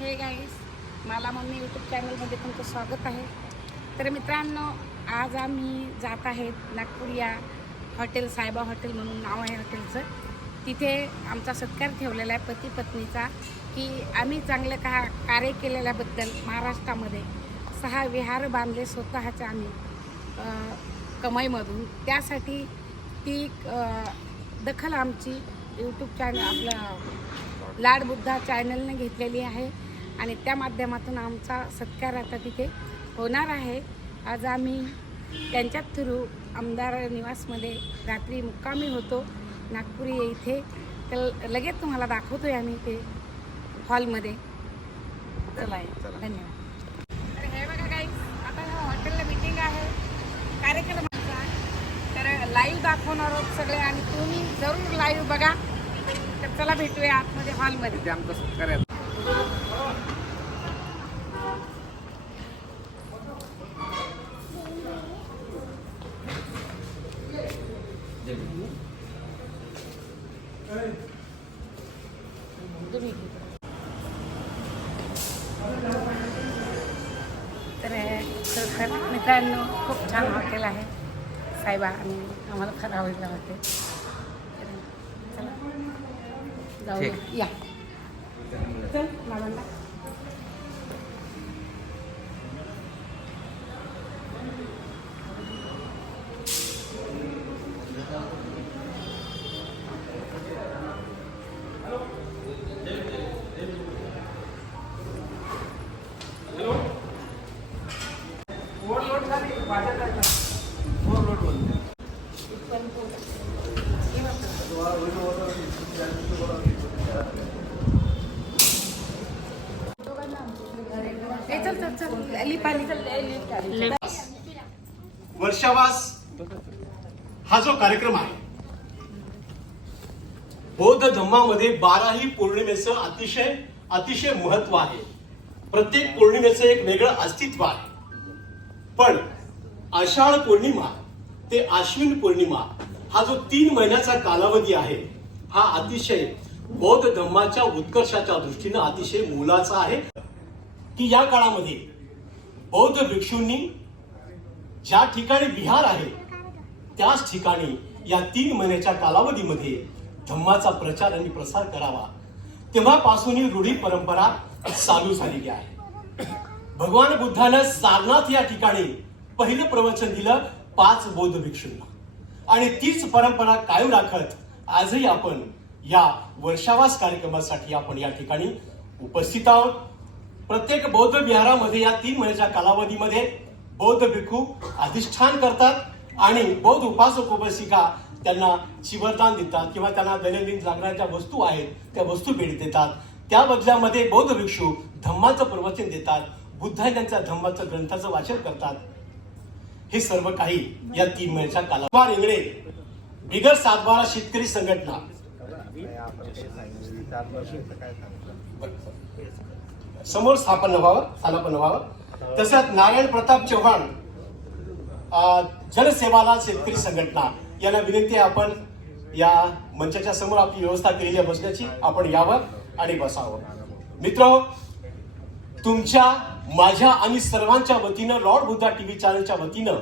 Hey guys मला mummy YouTube चॅनलमध्ये तुमचं स्वागत आहे. तर मित्रांनो आज आम्ही जात आहेत नागपूर या हॉटेल सायबा हॉटेल म्हणून नाव आहे हॉटेलचं. तिथे आमचा सत्कार ठेवलेला आहे पती पत्नीचा की आम्ही चांगलं का कार्य केलेल्याबद्दल महाराष्ट्रामध्ये सहा विहार बांधले स्वतःच्या आम्ही कमाईमधून. त्यासाठी ती दखल आमची यूट्यूब चॅनल आपलं लाड बुद्धा चॅनलने घेतलेली आहे. आणि त्या माध्यमातून आमचा सत्कार आता तिथे होणार आहे. आज आम्ही त्यांच्या थ्रू आमदार निवासमध्ये रात्री मुक्कामी होतो. नागपूर इथे. तर लगेच तुम्हाला दाखवतोय आम्ही ते हॉलमध्ये. चला चला. धन्यवाद. तर हे बघा काही आता ह्या हॉटेलला मिटिंग आहे. कार्यक्रमाचा तर लाईव्ह दाखवणार आहोत सगळे आणि तुम्ही जरूर लाईव्ह बघा. तर चला भेटूया आतमध्ये हॉलमध्ये आमचा सत्कार आहे तुम्ही तर हे खरं तर मित्रांनो खूप छान हॉटेल आहे. साहेबा आणि आम्हाला फार आवडलं तर चला ठीक. या. चल बाबांना ए, चल चल चल लिप आली चल लिफ्ट आली वर्षावास हा जो कार्यक्रम आहे बौद्ध धम्मामध्ये बाराही पौर्णिमेचं अतिशय अतिशय महत्त्व आहे. प्रत्येक पौर्णिमेचं एक वेगळं अस्तित्व आहे. पण आषाढ पौर्णिमा ते आश्विन पौर्णिमा हा जो तीन महिन्याचा कालावधी आहे हा अतिशय बौद्ध धम्माच्या उत्कर्षाच्या दृष्टीनं अतिशय मोलाचा आहे. की या काळामध्ये बौद्ध भिक्षूंनी ज्या ठिकाणी विहार आहे त्याच ठिकाणी या तीन महिन्याच्या कालावधीमध्ये धम्माचा प्रचार आणि प्रसार करावा. तेव्हापासून ही रूढी परंपरा चालू झालेली आहे. भगवान बुद्धानं सारनाथ या ठिकाणी पहिलं प्रवचन दिलं पाच बौद्ध भिक्षूंना आणि तीच परंपरा कायम राखत आजही आपण या वर्षावास कार्यक्रमासाठी आपण या ठिकाणी उपस्थित आहोत. प्रत्येक बौद्ध विहारामध्ये या तीन महिन्याच्या कालावधीमध्ये बौद्ध भिक्खू अधिष्ठान करतात आणि बौद्ध उपासक उपासिका त्यांना चिवरदान देतात किंवा त्यांना दैनंदिन लागणाऱ्या ज्या वस्तू आहेत त्या वस्तू भेट देतात. त्या बदल्यामध्ये बौद्ध भिक्षू धम्माचं प्रवचन देतात. बुद्ध त्यांच्या धम्माचं ग्रंथाचं वाचन करतात. हे सर्व काही या तीन महिन्याच्या कालावधी इंगळे बिगर सातबारा शेतकरी संघटना. समोर स्थापन व्हावं स्थापन व्हावं. तसंच नारायण प्रताप चव्हाण जनसेवाला शेतकरी संघटना. यांना विनंती आपण या मंचाच्या समोर आपली व्यवस्था केलेली आहे बसण्याची. आपण यावं आणि बसावं. मित्र तुमच्या माझ्या आणि सर्वांच्या वतीनं लॉर्ड बुद्धा टीव्ही चॅनलच्या वतीनं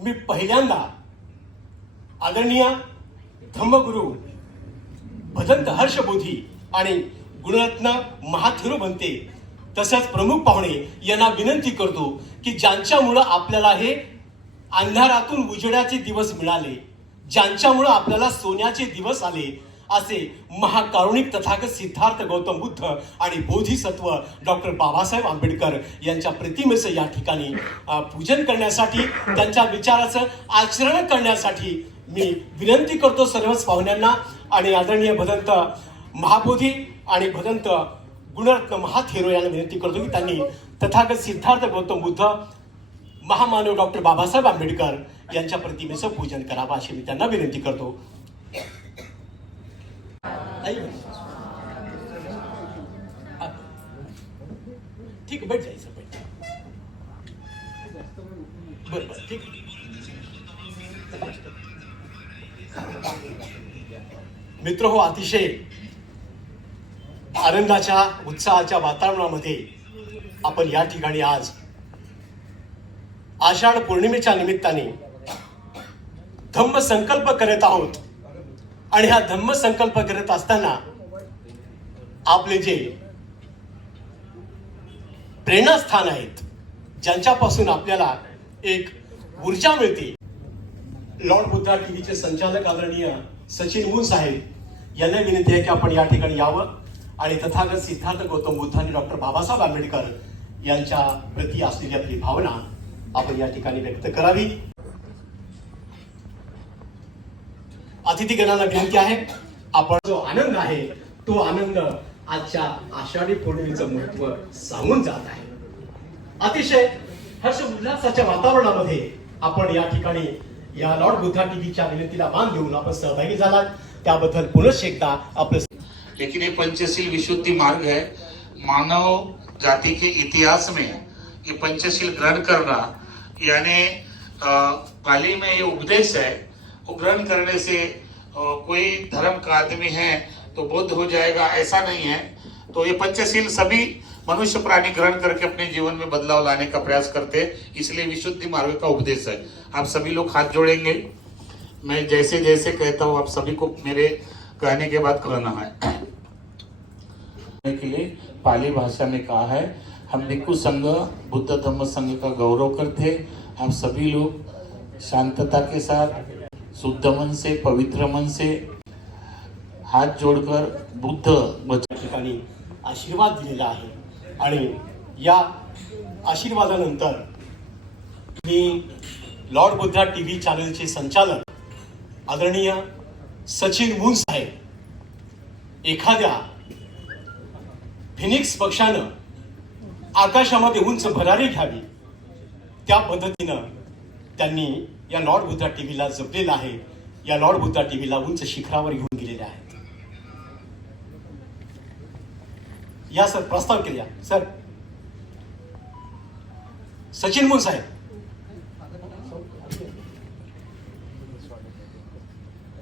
मी पहिल्यांदा आदरणीय धम्मगुरु भदंत हर्षबोधी आणि गुणरत्न महाथिरू बनते तसंच प्रमुख पाहुणे यांना विनंती करतो की ज्यांच्यामुळं आपल्याला हे अंधारातून उजेडाचे दिवस मिळाले ज्यांच्यामुळं आपल्याला सोन्याचे दिवस आले असे महाकारुणिक तथागत सिद्धार्थ गौतम बुद्ध आणि बोधिसत्व डॉक्टर बाबासाहेब आंबेडकर यांच्या प्रतिमेचं या ठिकाणी पूजन करण्यासाठी त्यांच्या विचाराचं आचरण करण्यासाठी मी विनंती करतो सर्वच पाहुण्यांना आणि आदरणीय भदंत महाबोधी आणि भदंत गुणरत्न महाथेरो यांना विनंती करतो की त्यांनी तथागत सिद्धार्थ गौतम बुद्ध महामानव डॉक्टर बाबासाहेब आंबेडकर यांच्या प्रतिमेचं पूजन करावं अशी मी त्यांना विनंती करतो. ठीक आहे बैठ सर बैठ. बरं बरं ठीक मित्र हो अतिशय आनंदाच्या उत्साहाच्या वातावरणामध्ये आपण या ठिकाणी आज आषाढ पौर्णिमेच्या निमित्ताने धम्म संकल्प करत आहोत. आणि हा धम्म संकल्प करत असताना आपले जे प्रेरणास्थान आहेत ज्यांच्यापासून आपल्याला एक ऊर्जा मिळते. लॉर्ड बुद्धा टीव्हीचे संचालक आदरणीय सचिन मून साहेब यांना विनंती आहे की आपण या ठिकाणी यावं आणि तथागत सिद्धार्थ गौतम बुद्ध आणि डॉक्टर बाबासाहेब आंबेडकर यांच्या प्रती असलेली आपली भावना आपण या ठिकाणी व्यक्त करावी. अतिथीगणाला विनंती आहे. आपण जो आनंद आहे तो आनंद आजच्या आषाढी पौर्णिमेचं महत्त्व सांगून जात आहे. अतिशय हर्ष उल्हासाच्या वातावरणामध्ये आपण या ठिकाणी या लॉर्ड बुद्धा टीव्हीच्या विनंतीला मान देऊन आपण सहभागी झालात. त्याबद्दल पुनश्च एकदा आपलं लेकिन ये पंचशील विशुद्धि मार्ग है। मानव जाति के इतिहास में ये पंचशील ग्रहण करना यानी पाली में ये उपदेश है ग्रहण करने से कोई धर्म का आदमी है तो बुद्ध हो जाएगा, ऐसा नहीं है। तो ये पंचशील सभी मनुष्य प्राणी ग्रहण करके अपने जीवन में बदलाव लाने का प्रयास करते हैं। इसलिए विशुद्धि मार्ग का उपदेश है। आप सभी लोग हाथ जोड़ेंगे। मैं जैसे जैसे कहता हूँ, आप सभी को मेरे कहने के बाद करना है। के लिए पाली भाषा में कहा है, हम भिक्खु संघ बुद्ध धम्म संघ का गौरव करते आप सभी लोग शांतता के साथ शुद्ध मन से पवित्र मन से जोड़कर बुद्ध या ठिकाणी आशीर्वाद दिलेला आहे. आणि या आशीर्वादानंतर मी लॉर्ड बुद्धा टी व्ही चॅनलचे संचालक आदरणीय सचिन मुन साहेब एखाद्या फिनिक्स पक्षानं आकाशामध्ये उंच भरारी घ्यावी त्या पद्धतीनं त्यांनी या लॉर्ड बुद्धा टी व्हीला जपलेलं आहे. या लॉर्ड बुद्धा टी व्हीला उंच शिखरावर घेऊन गेलेले आहेत. या सर प्रस्ताव केल्या सर. सचिन मून साहेब.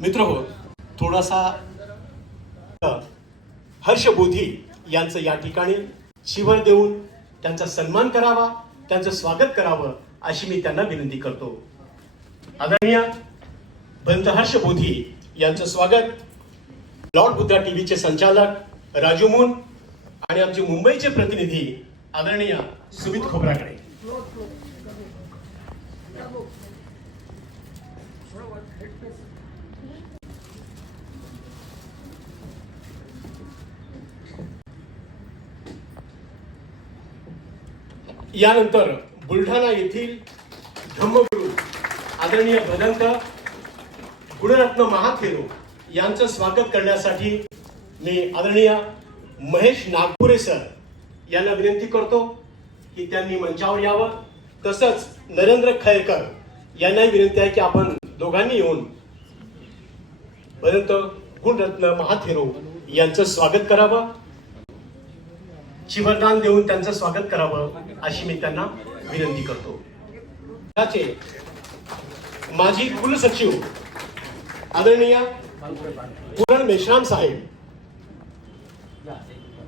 मित्र हो थोडासा हर्षबोधी यांचं या ठिकाणी शिवर देऊन त्यांचा सन्मान करावा त्यांचं स्वागत करावं अशी मी त्यांना विनंती करतो. आदरणीय भंत बोधी यांचं स्वागत. लॉर्ड बुद्धा टीव्हीचे संचालक राजू मून आणि आमचे मुंबईचे प्रतिनिधी आदरणीय सुमित खोबराकडे. यानंतर बुलढाणा येथील धम्मगुरू आदरणीय भदंत गुणरत्न महाथेरू यांचं स्वागत करण्यासाठी मी आदरणीय महेश नागपुरे सर यांना विनंती करतो की त्यांनी मंचावर यावं. तसंच नरेंद्र खैरकर यांनाही विनंती आहे की आपण दोघांनी येऊन भदंत गुणरत्न महाथेरो यांचं स्वागत करावं. शिवदान देऊन त्यांचं स्वागत करावं अशी मी त्यांना विनंती करतो. माझी कुलसचिव आदरणीय पूरण मेश्राम साहेब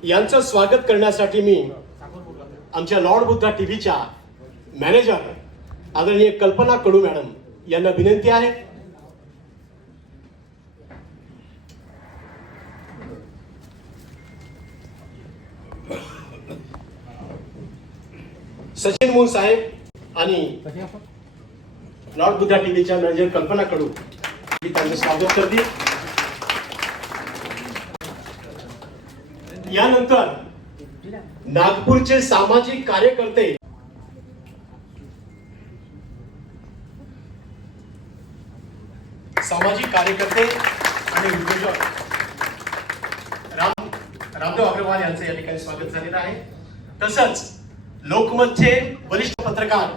यांचं स्वागत करण्यासाठी मी आमच्या लॉर्ड बुद्धा टीव्हीच्या मॅनेजर आदरणीय कल्पना कडू मॅडम यांना विनंती आहे. सचिन मून साहेब आणि लॉर्ड बुद्धा टीव्हीच्या मॅनेजर कल्पना कडू मी त्यांचं स्वागत करते. यानंतर नागपूरचे सामाजिक कार्यकर्ते सामाजिक कार्यकर्ते आणि उद्योजक राम रामदेव अग्रवाल यांचं या ठिकाणी स्वागत झालेलं आहे. तसंच लोकमतचे वरिष्ठ पत्रकार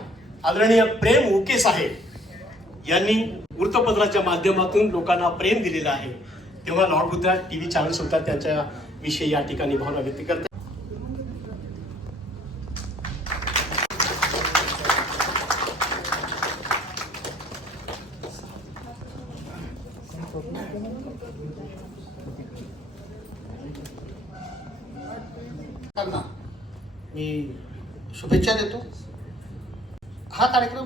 आदरणीय प्रेम उके साहेब यांनी वृत्तपत्राच्या माध्यमातून लोकांना प्रेम दिलेलं आहे. तेव्हा लॉर्ड बुद्धा टीव्ही चॅनल सुद्धा त्याच्या विषयी या ठिकाणी भावना व्यक्त करतात. मी शुभेच्छा देतो. हा कार्यक्रम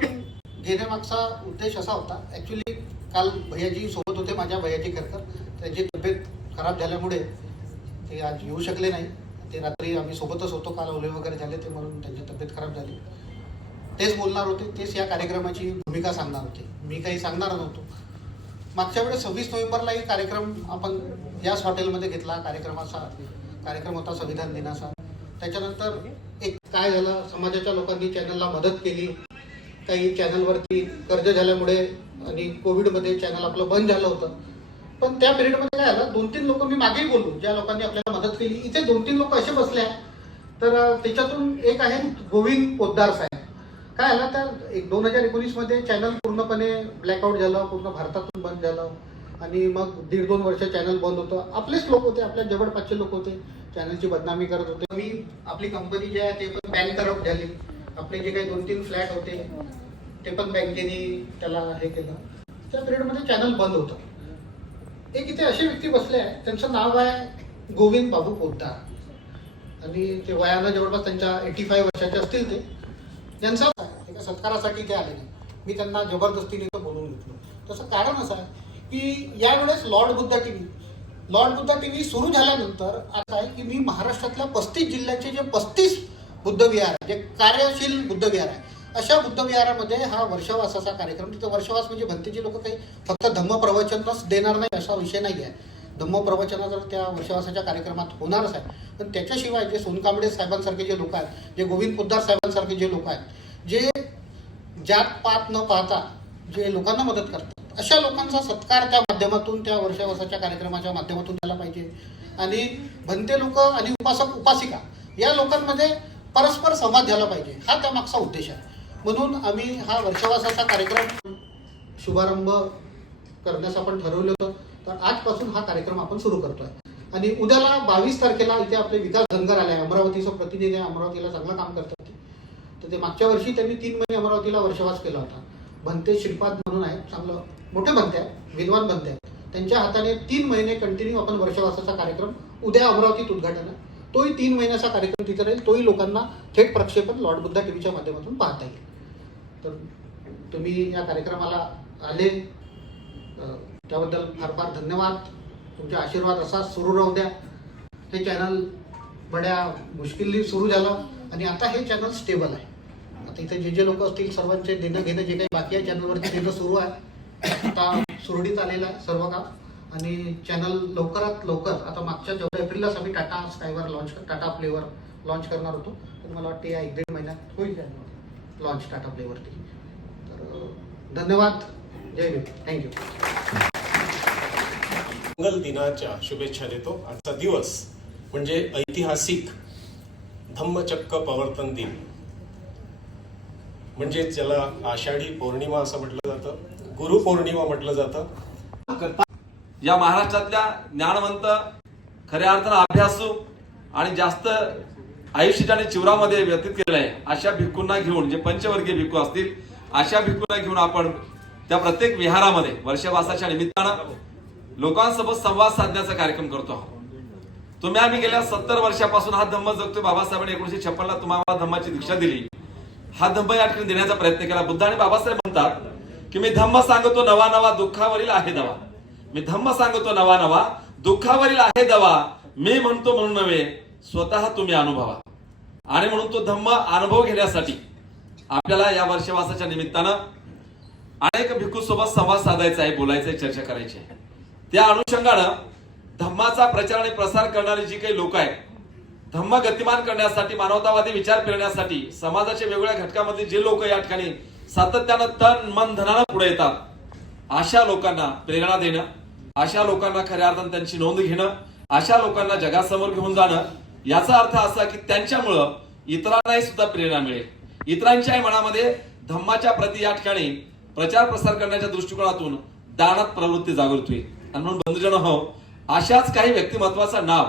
घेण्यामागचा उद्देश असा होता. ॲक्च्युली काल भैयाजी सोबत होते माझ्या भैयाजी खरकर त्यांची तब्येत खराब झाल्यामुळे ते आज येऊ शकले नाही. ते रात्री आम्ही सोबतच होतो काल ओले वगैरे झाले ते म्हणून त्यांची तब्येत खराब झाली. तेच बोलणार होते तेच या कार्यक्रमाची भूमिका सांगणार होते. मी काही सांगणार नव्हतो. मागच्या वेळेस सव्वीस नोव्हेंबरलाही कार्यक्रम आपण याच हॉटेलमध्ये घेतला. कार्यक्रमाचा कार्यक्रम होता संविधान दिनाचा. त्याच्यानंतर एक काय झालं समाजाच्या लोकांनी चॅनलला मदत केली. काही चॅनलवरती कर्ज झाल्यामुळे आणि कोविडमध्ये चॅनल आपलं बंद झालं होतं. पण त्या पिरियडमध्ये काय झालं दोन तीन लोक मी मागेही बोललो ज्या लोकांनी आपल्याला मदत केली. इथे दोन तीन लोक असे बसले आहे तर त्याच्यातून एक आहे गोविंद पोद्दार साहेब. काय झालं तर एक दोन हजार एकोणीसमध्ये चॅनल पूर्णपणे ब्लॅकआउट झालं पूर्ण भारतातून बंद झालं. आणि मग दीड दोन वर्ष चॅनल बंद होतं. आपलेच लोक होते आपल्या जवळपासचे लोक होते. चॅनलची बदनामी करत होते. मी आपली कंपनी जी आहे ते पण बँक करप्ट झाली. आपले जे काही दोन तीन फ्लॅट होते ते पण बँकेने त्याला हे केलं. त्या पिरियडमध्ये चॅनल बंद होतं. एक इथे असे व्यक्ती बसले आहे त्यांचं नाव आहे गोविंद बाबू पोद्दार. आणि ते वयानं जवळपास त्यांच्या एटी फाय वर्षाचे असतील ते. त्यांचा एका सत्कारासाठी ते आले मी त्यांना जबरदस्तीने तो बोलवून घेतलं. तसं कारण असं आहे की यावेळेस Lord Buddha T V Lord Buddha T V सुरू झाल्यानंतर असं आहे की मी महाराष्ट्रातल्या पस्तीस जिल्ह्याचे जे पस्तीस बुद्धविहार आहे जे कार्यशील बुद्धविहार आहे. अशा बुद्धविहारामध्ये हा वर्षवासाचा कार्यक्रम तिथं वर्षवास म्हणजे भंतेचे लोक काही फक्त धम्म प्रवचनच देणार नाही असा विषय नाही आहे धम्म प्रवचन जर त्या वर्षवासाच्या कार्यक्रमात होणारच आहे. पण त्याच्याशिवाय जे सोनकांबडे साहेबांसारखे जे लोक आहेत जे गोविंद पोद्दार साहेबांसारखे जे लोक आहेत जे जात पात न पाहता जे लोकांना मदत करतात अशा लोकांचा सत्कार त्या माध्यमातून त्या वर्षावासाच्या कार्यक्रमाच्या माध्यमातून झाला पाहिजे. आणि भंते लोक आणि उपासक उपासिका या लोकांमध्ये परस्पर संवाद झाला पाहिजे. हा त्यामागचा उद्देश आहे. म्हणून आम्ही हा वर्षवासाचा कार्यक्रम शुभारंभ करण्यास आपण ठरवलं होतं. तर आजपासून हा कार्यक्रम आपण सुरू करतोय. आणि उद्याला बावीस तारखेला इथे आपले विकास धनगर आले आहे अमरावतीचं प्रतिनिधी आहे. अमरावतीला चांगलं काम करतात तर ते मागच्या वर्षी त्यांनी तीन महिने अमरावतीला वर्षवास केला होता. भंते श्रीपाद म्हणून आहे. चांगलं मोठे भंते आहे विद्वान भंते आहेत. त्यांच्या हाताने तीन महिने कंटिन्यू आपण वर्षवासाचा कार्यक्रम उद्या अमरावतीत उद्घाटन आहे. तोही तीन महिन्याचा कार्यक्रम तिथे राहील. तोही लोकांना थेट प्रक्षेपण लॉर्ड बुद्धा टी व्हीच्या माध्यमातून पाहता येईल. तर तुम्ही या कार्यक्रमाला आले. त्याबद्दल फार फार धन्यवाद. तुमचे आशीर्वाद असा सुरू राहू द्या. हे चॅनल बड्या मुश्किलली सुरू झालं आणि आता हे चॅनल स्टेबल आहे. आता इथे जे जे लोक असतील सर्वांचे देणं घेणं जे काही बाकी आहे चॅनलवरती देणं सुरू आहे. आता सुरळीत आलेलं आहे सर्व काम. आणि चॅनल लवकरात लवकर आता मागच्या चौदा एप्रिललाच आम्ही टाटा स्कायवर लॉन्च टाटा प्लेवर लॉन्च करणार होतो तर मला वाटते या एक दीड महिन्यात होईल लॉन्च टाटा प्लेवरती. तर धन्यवाद. जय भीम थँक्यू मंगल दिनाच्या शुभेच्छा देतो. आजचा दिवस म्हणजे ऐतिहासिक धम्मचक्क पवर्तन दिन. म्हणजे ज्याला आषाढी पौर्णिमा असं म्हटलं जातं गुरुपौर्णिमा म्हटलं जातं. या महाराष्ट्रातल्या ज्ञानवंत खऱ्या अर्थानं अभ्यासू आणि जास्त आयुष्य ज्याने चिवरामध्ये व्यतीत केलेलं आहे. अशा भिक्खूंना घेऊन जे पंचवर्गीय भिक्खू असतील अशा भिक्खूंना घेऊन आपण त्या प्रत्येक विहारामध्ये वर्षवासाच्या निमित्तानं लोकांसोबत संवाद साधण्याचा कार्यक्रम करतो आहोत. तुम्ही आम्ही गेल्या सत्तर वर्षापासून हा धम्म जगतोय. बाबासाहेबांनी एकोणीशे छप्पनला तुम्हाला धम्माची दीक्षा दिली. हा धम्म या ठिकाणी देण्याचा प्रयत्न केला. बुद्ध आणि बाबासाहेब म्हणतात की मी धम्म सांगतो नवा नवा दुःखावरील आहे दवा मी धम्म सांगतो नवा नवा. दुःखावरील आहे दवा. मी म्हणतो म्हणून नव्हे स्वतः तुम्ही अनुभवा. आणि म्हणून तो धम्म अनुभव घेण्यासाठी आपल्याला या वर्षवासाच्या निमित्तानं अनेक भिक्खू सोबत संवाद साधायचा आहे बोलायचा आहे चर्चा करायची आहे. त्या अनुषंगानं धम्माचा प्रचार आणि प्रसार करणारी जी काही लोक आहेत धम्म गतिमान करण्यासाठी मानवतावादी विचार फिरण्यासाठी समाजाच्या वेगवेगळ्या घटकामध्ये जे लोक या ठिकाणी सातत्यानं तन मन धनानं पुढे येतात अशा लोकांना प्रेरणा देणं अशा लोकांना खऱ्या अर्थानं त्यांची नोंद घेणं अशा लोकांना जगासमोर घेऊन जाणं याचा अर्थ असा की त्यांच्यामुळं इतरांनाही सुद्धा प्रेरणा मिळेल. इतरांच्याही मनामध्ये धम्माच्या प्रती या ठिकाणी प्रचार प्रसार करण्याच्या दृष्टिकोनातून दानात प्रवृत्ती जागृत होईल आणि म्हणून बंधुजन हो अशाच काही व्यक्तिमत्वाचं नाव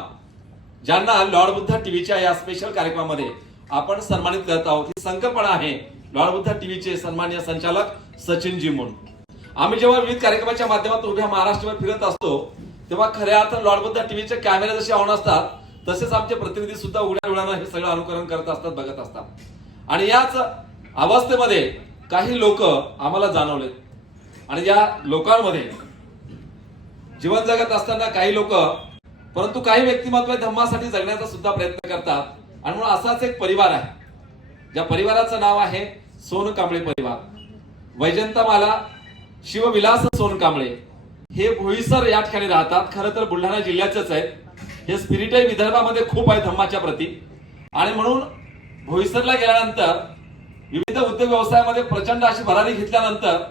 ज्यांना लॉर्ड बुद्धा टीव्हीच्या या स्पेशल कार्यक्रमामध्ये आपण सन्मानित करत आहोत ही संकल्पना आहे लॉर्ड बुद्धा टीव्हीचे सन्मान्य संचालक सचिनजी म्हणून आम्ही जेव्हा विविध कार्यक्रमाच्या माध्यमातून उभ्या महाराष्ट्रभर फिरत असतो तेव्हा खऱ्या अर्थानं लॉर्डबद्दल टीव्हीचे कॅमेरे जसे ऑन असतात तसेच आमचे प्रतिनिधी सुद्धा उघड्या डोळ्यानं हे सगळं अनुकरण करत असतात बघत असतात. आणि याच अवस्थेमध्ये काही लोक आम्हाला जाणवलेत. आणि या लोकांमध्ये जीवन जगत असताना काही लोक परंतु काही व्यक्तिमत्व धम्मासाठी जगण्याचा सुद्धा प्रयत्न करतात. आणि म्हणून असाच एक परिवार आहे. ज्या परिवाराचं नाव आहे सोन कांबळे परिवार. वैजंता माला शिवविलास सोनकांबळे. हे भोईसर या ठिकाणी राहतात. खरं तर बुलढाणा जिल्ह्याचेच आहेत हे स्पिरिटही विदर्भामध्ये खूप आहे धम्माच्या प्रती. आणि म्हणून भोईसरला गेल्यानंतर विविध उद्योग व्यवसायामध्ये प्रचंड अशी भरारी घेतल्यानंतर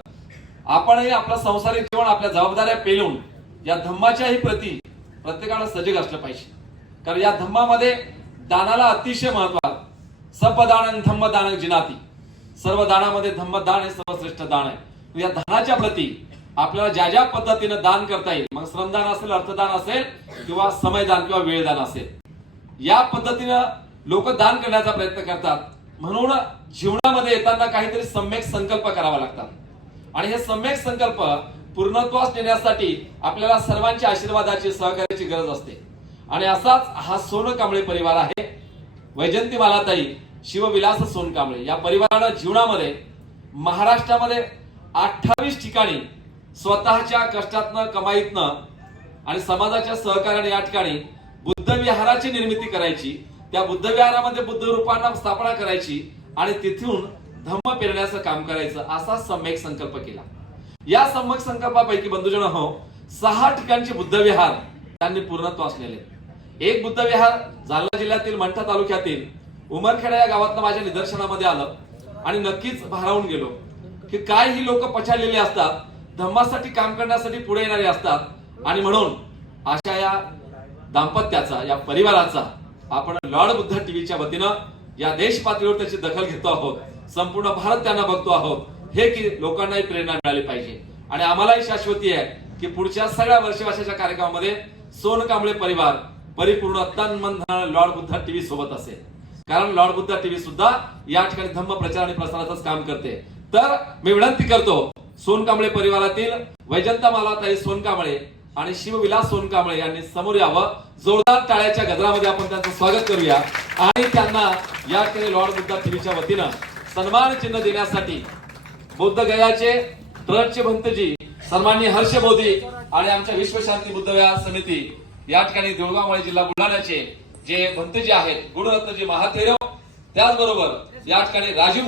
आपणही आपलं संसारिक जीवन आपल्या जबाबदाऱ्या पेलून या धम्माच्याही प्रती प्रत्येकानं सजग असलं पाहिजे. कारण या धम्मामध्ये दानाला अतिशय महत्त्व आहे. सपदान धम्मदान जिनाती. सर्व दानामध्ये धम्मदान हे सर्वश्रेष्ठ दान आहे. या दानाच्या प्रती आपल्याला ज्या ज्या पद्धतीनं दान करता येईल मग श्रमदान असेल अर्थदान असेल किंवा समयदान किंवा वेळदान असेल या पद्धतीनं लोक दान करण्याचा प्रयत्न करतात. म्हणून जीवनामध्ये येताना काहीतरी सम्यक संकल्प करावा लागतात. आणि हे सम्यक संकल्प पूर्णत्वास नेण्यासाठी आपल्याला सर्वांच्या आशीर्वादाची सहकार्याची गरज असते. आणि असाच हा सोन कांबळे परिवार आहे. वैजंती मालाताई शिवविलास सोन कांबळे. या परिवारानं जीवनामध्ये महाराष्ट्रामध्ये अठ्ठावीस ठिकाणी स्वतःच्या कष्टातनं कमाईतनं आणि समाजाच्या सहकार्याने या ठिकाणी बुद्ध विहाराची निर्मिती करायची. त्या बुद्धविहारामध्ये बुद्ध रूपांना स्थापना करायची आणि तिथून धम्म पेरण्याचं काम करायचं असा सम्यक संकल्प केला. या सम्यक संकल्पापैकी बंधुजन हो सहा ठिकाणचे बुद्ध विहार त्यांनी पूर्णत्वास नेले एक बुद्ध विहार जालना जिल्ह्यातील मंठा तालुक्यातील उमरखेडा या गावातनं माझ्या निदर्शनामध्ये आलं आणि नक्कीच भारावून गेलो. की काय ही लोक पछाडलेली असतात धम्मासाठी काम करण्यासाठी पुढे येणारे असतात. आणि म्हणून अशा या दाम्पत्याचा या परिवाराचा आपण लॉर्ड बुद्ध टीव्हीच्या वतीनं या देश पातळीवर त्याची दखल घेतो आहोत. संपूर्ण भारत त्यांना बघतो आहोत. हे की लोकांनाही प्रेरणा मिळाली पाहिजे. आणि आम्हालाही शाश्वती आहे की पुढच्या सगळ्या वर्षवासाच्या कार्यक्रमामध्ये सोन कांबळे परिवार परिपूर्ण तन मन लॉर्ड बुद्ध टीव्ही सोबत असेल. कारण लॉर्ड बुद्ध टीव्ही सुद्धा या ठिकाणी धम्म प्रचार आणि प्रसाराचंच काम करते. तर मी विनंती करतो सोनकांबळे परिवारातील वैजंता मालाताई सोनकांबळे आणि शिवविलास सोनकांबळे यांनी समोर यावं. जोरदार टाळ्याच्या गजरामध्ये आपण त्यांचं स्वागत करूया. आणि त्यांना या ठिकाणी लॉर्ड बुद्धा टीव्हीच्या वतीनं सन्मान चिन्ह देण्यासाठी बौद्ध गयाचे ट्रस्टचे भंतजी सन्माननीय हर्ष मोदी आणि आमच्या विश्वशांती बुद्धव्या समिती या ठिकाणी देऊळगावमुळे जिल्हा बुलढाण्याचे जे भंतजी आहेत गुणरत्नजी महाथेरव त्याचबरोबर या ठिकाणी राजू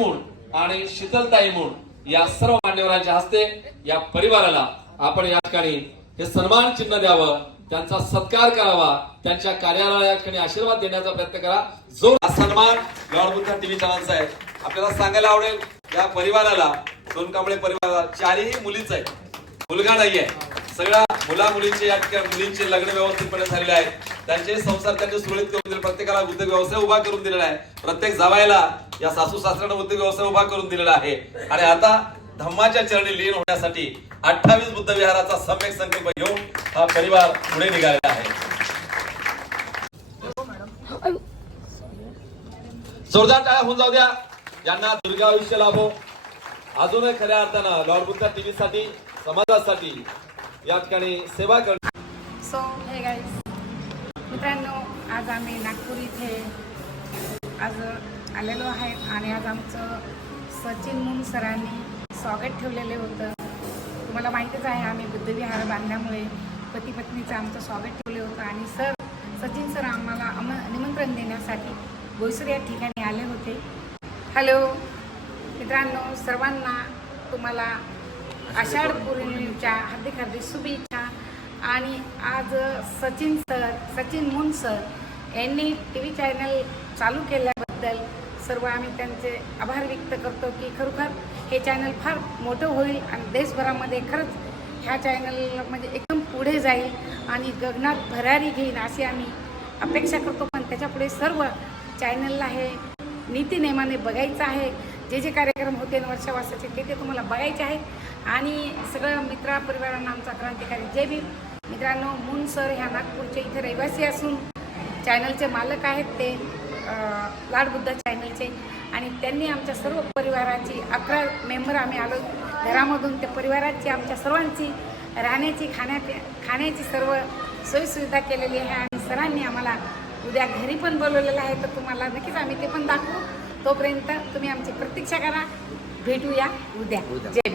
आणि शीतलताई म्हणून या सर्व मान्यवरांच्या हस्ते या परिवाराला आपण या ठिकाणी हे सन्मान चिन्ह द्यावं त्यांचा सत्कार करावा त्यांच्या कार्याला या ठिकाणी आशीर्वाद देण्याचा प्रयत्न करा. जो सन्मान गौरबुद्धा टीव्ही चॅनलचा आहे. आपल्याला सांगायला आवडेल या परिवाराला दोन कांबळे परिवाराला चारही मुलीच आहे मुलगा नाहीये. सगळ्या मुला मुलींचे या ठिकाणी मुलींचे लग्न व्यवस्थितपणे झालेले आहेत. त्यांचे संसार त्यांचे सुरळीत करून दिले. प्रत्येकाला उद्योग व्यवसाय उभा करून दिलेला आहे. प्रत्येक जावायला या सासू सासऱ्यानं उद्योग व्यवसाय उभा करून दिलेला आहे. आणि आता धम्माच्या चरणी लीन होण्यासाठी अठ्ठावीस बुद्ध विहाराचा सम्यक संकल्प घेऊन हा परिवार पुढे निघालेला आहे. जोरदार टाळ्या होऊन जाऊ द्या. यांना दुर्गा आयुष्य लाभो. अजूनही खऱ्या अर्थानं लॉर्ड बुद्धा टीव्ही साठी समाजासाठी या ठिकाणी सेवा कर सो हे गाईस मित्रांनो आज आम्ही नागपूर इथे आज आलेलो आहेत आणि आज आमचं सचिन मुन सरांनी स्वागत ठेवलेलं होतं. तुम्हाला माहीतच आहे आम्ही बुद्धविहार बांधल्यामुळे पती पत्नीचं आमचं स्वागत ठेवलं होतं आणि सर सचिन सर आम्हाला आम निमंत्रण देण्यासाठी बोईसर या ठिकाणी आले होते. हॅलो. मित्रांनो सर्वांना तुम्हाला आषाढ पौर्णिमेच्या हार्दिक हार्दिक शुभेच्छा आणि आज सचिन सर सचिन मुन सर यांनी टी व्ही चॅनल चालू केल्याबद्दल सर्व आम्ही त्यांचे आभार व्यक्त करतो की खरोखर हे चॅनल फार मोठं होईल आणि देशभरामध्ये खरंच ह्या चॅनल म्हणजे एकदम पुढे जाईल आणि गगनात भरारी घेईन अशी आम्ही अपेक्षा करतो. पण त्याच्यापुढे सर्व चॅनलला हे नीतीनेमाने बघायचं आहे. जे जे कार्यक्रम होते न वर्षावासाचे ते ते तुम्हाला बघायचे आहे. आणि सगळं मित्रा परिवारांना आमचा क्रांतिकारी जय भीम. मित्रांनो मून सर ह्या नागपूरचे इथे रहिवासी असून चॅनलचे मालक आहेत ते लाडबुद्धा चॅनलचे. आणि त्यांनी आमच्या सर्व परिवाराची अकरा मेंबर आम्ही आलो. घरामधून त्या परिवाराची आमच्या सर्वांची राहण्याची खाण्या खाण्याची सर्व सोयीसुविधा केलेली आहे. आणि सरांनी आम्हाला उद्या घरी पण बोलवलेलं आहे. तर तुम्हाला नक्कीच आम्ही ते पण दाखवू. तोपर्यंत तुम्ही आमची प्रतीक्षा करा. भेटूया उद्या. जय